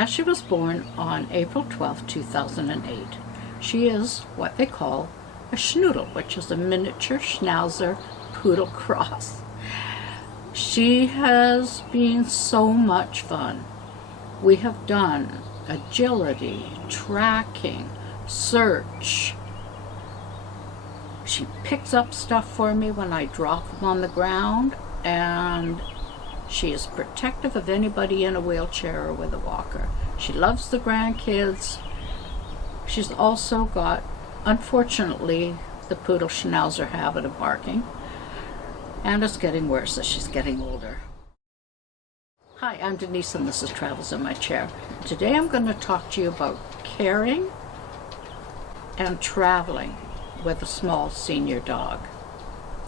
Ashley was born on April 12, 2008. She is what they call a schnoodle, which is a miniature schnauzer poodle cross. She has been so much fun. We have done agility, tracking, search. She picks up stuff for me when I drop them on the ground, and she is protective of anybody in a wheelchair or with a walker. She loves the grandkids. She's also got, unfortunately, the poodle schnauzer habit of barking, and it's getting worse as she's getting older. Hi, I'm Denise, and this is Travels in My Chair. Today I'm going to talk to you about caring and traveling with a small senior dog,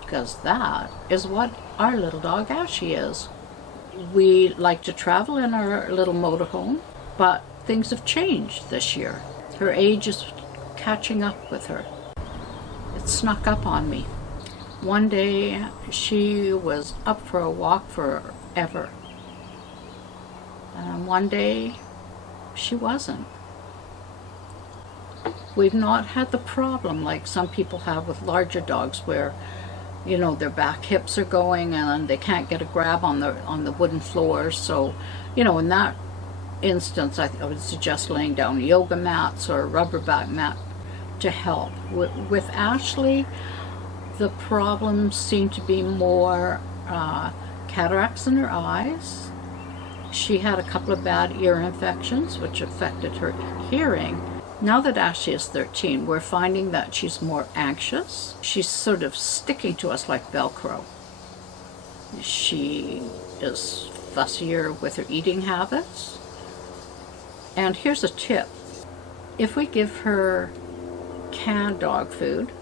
because that is what our little dog Ashley is. We like to travel in our little motorhome, but things have changed this year. Her age is catching up with her. It snuck up on me. One day she was up for a walk forever, and one day she wasn't. We've not had the problem like some people have with larger dogs where, you know, their back hips are going and they can't get a grab on the wooden floors. So, you know, in that instance, I would suggest laying down yoga mats or a rubber back mat to help. With Ashley, the problems seem to be more cataracts in her eyes. She had a couple of bad ear infections which affected her hearing. Now that Ashley is 13, we're finding that she's more anxious. She's sort of sticking to us like Velcro. She is fussier with her eating habits. And here's a tip. If we give her canned dog food,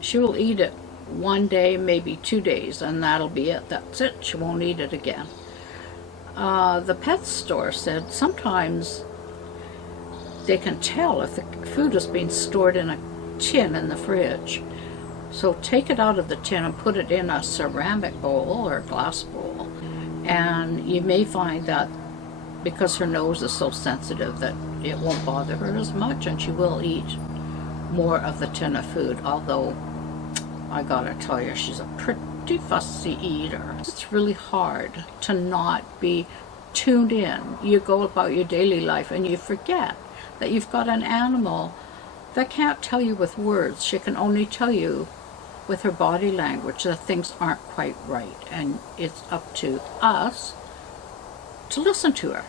she will eat it one day, maybe 2 days, and that'll be it. That's it. She won't eat it again. The pet store said sometimes they can tell if the food is being stored in a tin in the fridge. So take it out of the tin and put it in a ceramic bowl or a glass bowl. And you may find that because her nose is so sensitive that it won't bother her as much, and she will eat more of the tin of food, although I gotta tell you, she's a pretty fussy eater. It's really hard to not be tuned in. You go about your daily life and you forget that you've got an animal that can't tell you with words. She can only tell you with her body language that things aren't quite right, and it's up to us to listen to her.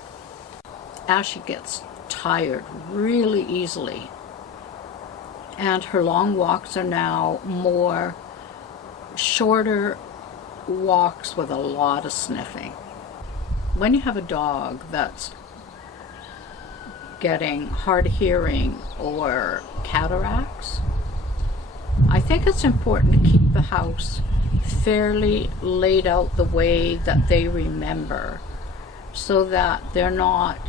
Ashley gets tired really easily, and her long walks are now more shorter walks with a lot of sniffing. When you have a dog that's getting hard hearing or cataracts, I think it's important to keep the house fairly laid out the way that they remember, so that they're not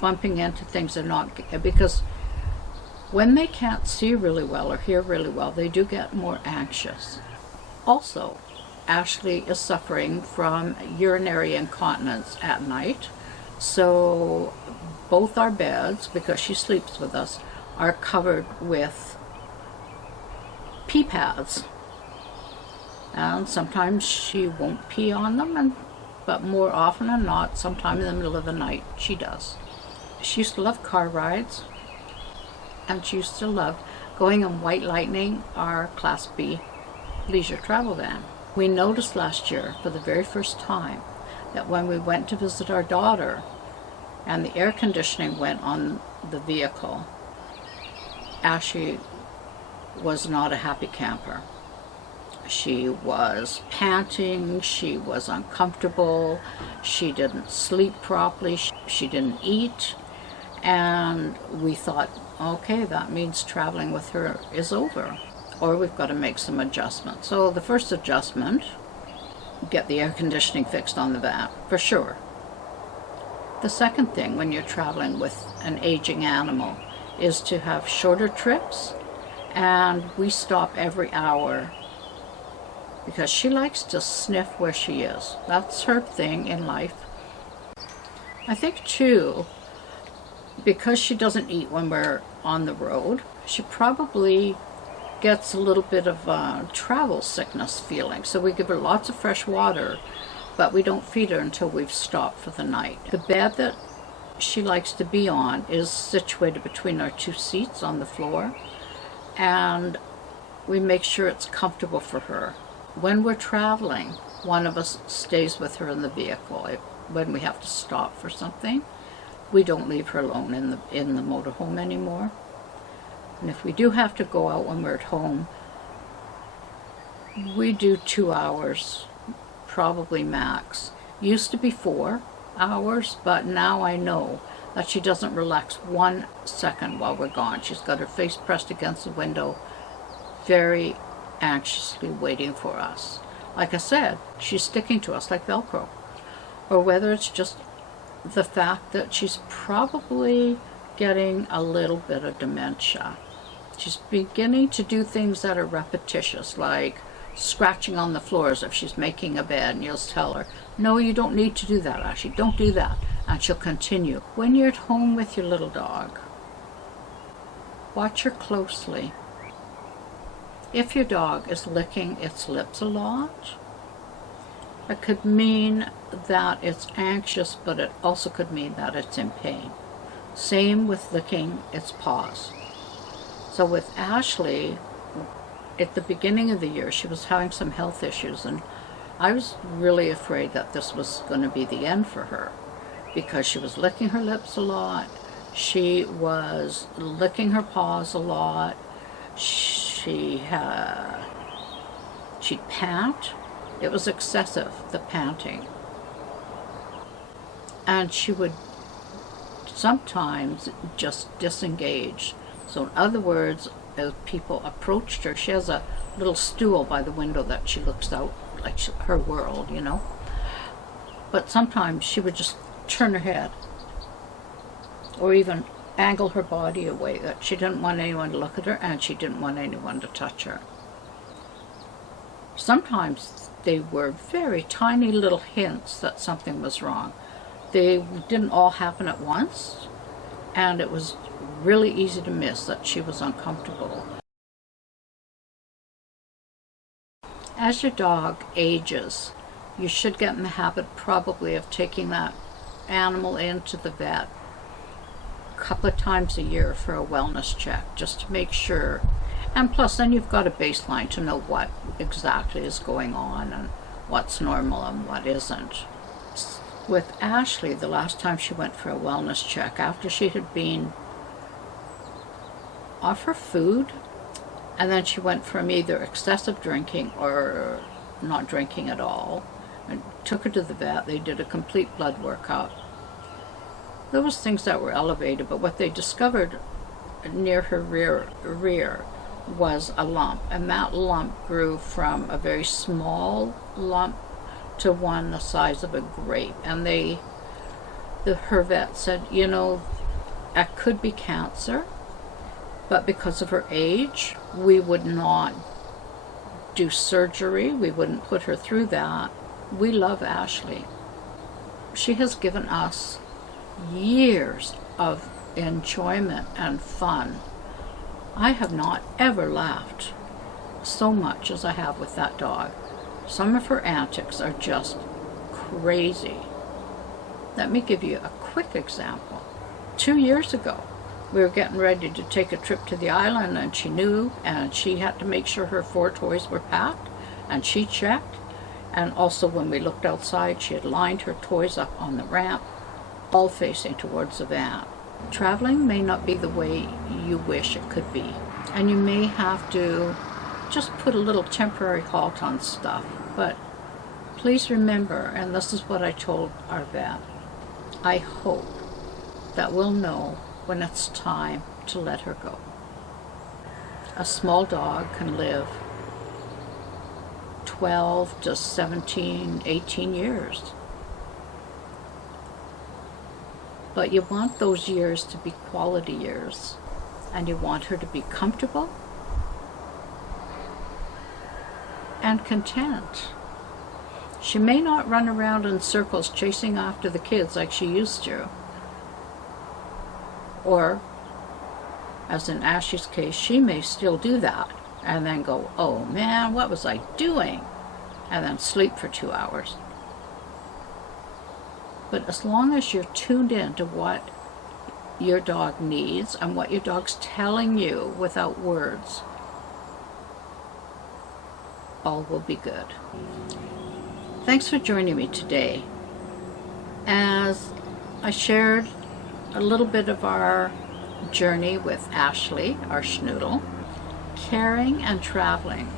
bumping into things they're not, because when they can't see really well or hear really well, they do get more anxious. Also, Ashley is suffering from urinary incontinence at night, so both our beds, because she sleeps with us, are covered with pee pads. And sometimes she won't pee on them, but more often than not, sometime in the middle of the night, she does. She used to love car rides, and she used to love going in White Lightning, our Class B leisure travel van. We noticed last year, for the very first time, that when we went to visit our daughter and the air conditioning went on the vehicle, Ashley was not a happy camper. She was panting, she was uncomfortable, she didn't sleep properly, she didn't eat, and we thought, okay, that means traveling with her is over, or we've got to make some adjustments. So the first adjustment, get the air conditioning fixed on the van, for sure. The second thing when you're traveling with an aging animal is to have shorter trips, and we stop every hour because she likes to sniff where she is. That's her thing in life. I think too, because she doesn't eat when we're on the road, she probably gets a little bit of travel sickness feeling. So we give her lots of fresh water, but we don't feed her until we've stopped for the night. The bed that she likes to be on is situated between our two seats on the floor, and we make sure it's comfortable for her. When we're traveling, one of us stays with her in the vehicle. When we have to stop for something, we don't leave her alone in the motorhome anymore. And if we do have to go out when we're at home, we do 2 hours, probably max. Used to be 4 hours, but now I know that she doesn't relax 1 second while we're gone. She's got her face pressed against the window, very anxiously waiting for us. Like I said, she's sticking to us like Velcro. Or whether it's just the fact that she's probably getting a little bit of dementia. She's beginning to do things that are repetitious, like scratching on the floors if she's making a bed, and you'll tell her, no, you don't need to do that, Ashley, don't do that. And she'll continue. When you're at home with your little dog, watch her closely. If your dog is licking its lips a lot, it could mean that it's anxious, but it also could mean that it's in pain. Same with licking its paws. So with Ashley, at the beginning of the year, she was having some health issues, and I was really afraid that this was going to be the end for her, because she was licking her lips a lot, she was licking her paws a lot, she'd pant. It was excessive, the panting. And she would sometimes just disengage. So in other words, as people approached her, she has a little stool by the window that she looks out, like her world, you know. But sometimes she would just turn her head, or even angle her body away, that she didn't want anyone to look at her, and she didn't want anyone to touch her. Sometimes they were very tiny little hints that something was wrong. They didn't all happen at once, and it was really easy to miss that she was uncomfortable. As your dog ages, you should get in the habit probably of taking that animal into the vet a couple of times a year for a wellness check, just to make sure. And plus, then you've got a baseline to know what exactly is going on and what's normal and what isn't. With Ashley, the last time she went for a wellness check, after she had been off her food, and then she went from either excessive drinking or not drinking at all, and took her to the vet. They did a complete blood workup. There was things that were elevated, but what they discovered near her rear was a lump, and that lump grew from a very small lump to one the size of a grape. And her vet said, you know, that could be cancer, but because of her age, we would not do surgery. We wouldn't put her through that. We love Ashley. She has given us years of enjoyment and fun. I have not ever laughed so much as I have with that dog. Some of her antics are just crazy. Let me give you a quick example. 2 years ago, we were getting ready to take a trip to the island, and she knew, and she had to make sure her 4 toys were packed, and she checked. And also when we looked outside, she had lined her toys up on the ramp, all facing towards the van. Traveling may not be the way you wish it could be, and you may have to just put a little temporary halt on stuff. But please remember, and this is what I told our vet, I hope that we'll know when it's time to let her go. A small dog can live 12 to 17, 18 years. But you want those years to be quality years, and you want her to be comfortable and content. She may not run around in circles chasing after the kids like she used to. Or, as in Ashley's case, she may still do that and then go, oh man, what was I doing? And then sleep for 2 hours. But as long as you're tuned in to what your dog needs and what your dog's telling you without words, all will be good. Thanks for joining me today as I shared a little bit of our journey with Ashley, our schnoodle, caring and traveling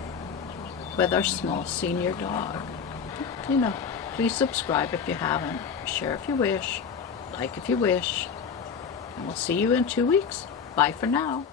with our small senior dog. You know, please subscribe if you haven't, share if you wish, like if you wish, and we'll see you in 2 weeks. Bye for now.